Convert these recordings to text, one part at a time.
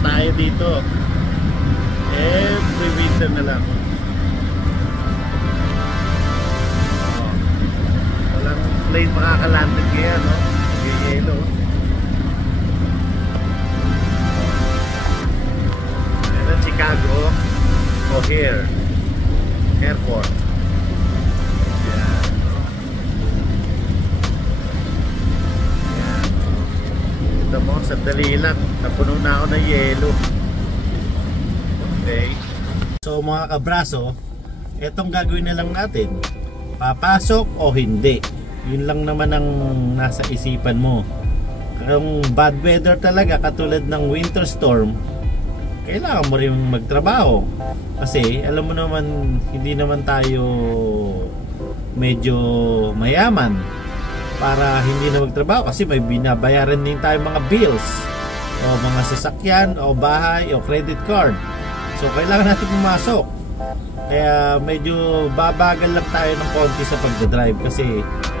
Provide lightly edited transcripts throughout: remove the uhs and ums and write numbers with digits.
tayo dito. Every winter na lang. Walang plane makakalanded kaya, no? Yelo. Ayan, Chicago O'Hare Airport. Ayan. Ayan. Ito mo, sandali lang. Napuno na ako ng yelo. Okay. So mga kabraso, itong gagawin na lang natin. Papasok o hindi. Yun lang naman ang nasa isipan mo. Kung bad weather talaga, katulad ng winter storm, kailangan mo rin magtrabaho. Kasi alam mo naman, hindi naman tayo medyo mayaman para hindi na magtrabaho. Kasi may binabayaran din tayo mga bills, o mga sasakyan, o bahay, o credit card. So kailangan natin pumasok. Kaya medyo babagal lang tayo ng konti sa pagdadrive kasi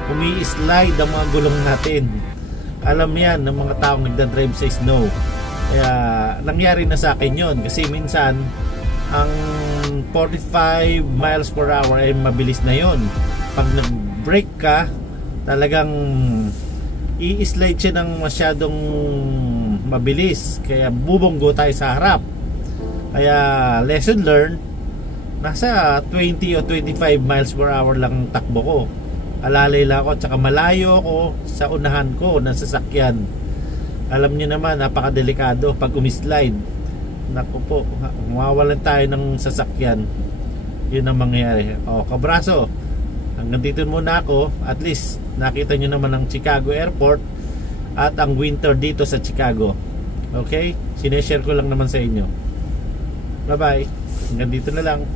umi-slide ang mga gulong natin. Alam yan ng mga taong nagdadrive sa snow. Kaya nangyari na sa akin yun. Kasi minsan ang 45 miles per hour ay mabilis na yon. Pag nag-brake ka, talagang i-slide siya ng masyadong mabilis. Kaya bubonggo tayo sa harap. Kaya lesson learned, nasa 20 o 25 miles per hour lang takbo ko. Alalay lang ako, tsaka malayo ako sa unahan ko ng sasakyan. Alam niyo naman, napakadelikado pag umislide. Naku po, mawawalan tayo ng sasakyan. Yun ang mangyayari. O kabraso, hanggang dito muna ako. At least nakita niyo naman ang Chicago Airport at ang winter dito sa Chicago. Okay? Sineshare ko lang naman sa inyo. Bye bye. Hanggang dito na lang.